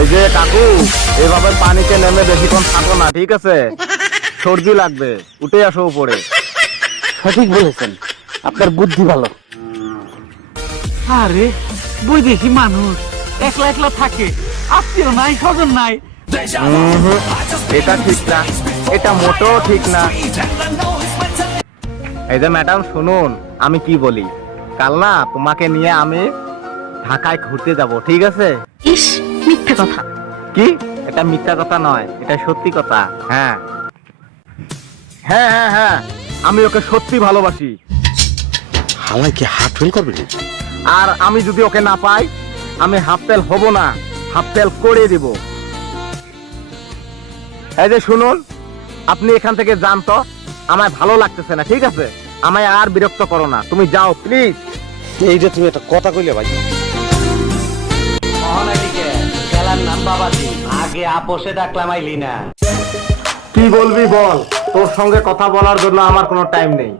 এই যে কাকু, এভাবে পানিতে নেমে বেশিক্ষণ থাকো না, ঠিক আছে? সর্দি লাগবে, উঠে আসো উপরে। সঠিক বলেছেন, আপনার বুদ্ধি ভালো। আরে বৈদেশি মানুষ একলা একলা থাকে, আত্মীয় নাই, স্বজন নাই। এটা ঠিক না, এটা মোটেও ঠিক না। এই যে ম্যাডাম শুনুন, আমি কি বলি, কাল না তোমাকে নিয়ে আমি ঢাকায় ঘুরতে যাব, ঠিক আছে? ইস, মিথ্যে কথা। কি? এটা মিথ্যা কথা নয়, এটা সত্যি কথা। হ্যাঁ হ্যাঁ হ্যাঁ হ্যাঁ, আমি ওকে সত্যি ভালোবাসি। হালাই কি হাত ফেল করবে? আর আমি যদি ওকে না পাই, আমি হাফ ফেল হব না, হাফ ফেল করে দিব। এই যে শুনুন, আপনি এখান থেকে যান তো, আমায় ভালো লাগতেছে না, ঠিক আছে? আমায় আর বিরক্ত করো না, তুমি যাও প্লিজ। এই যে তুমি একটা কথা কইলে ভাই। খেলার নাম বাবাজি, আগে আপোষে ডাকলাম আইলি না। কি বলবি বল, তোর সঙ্গে কথা বলার জন্য আমার কোনো টাইম নেই।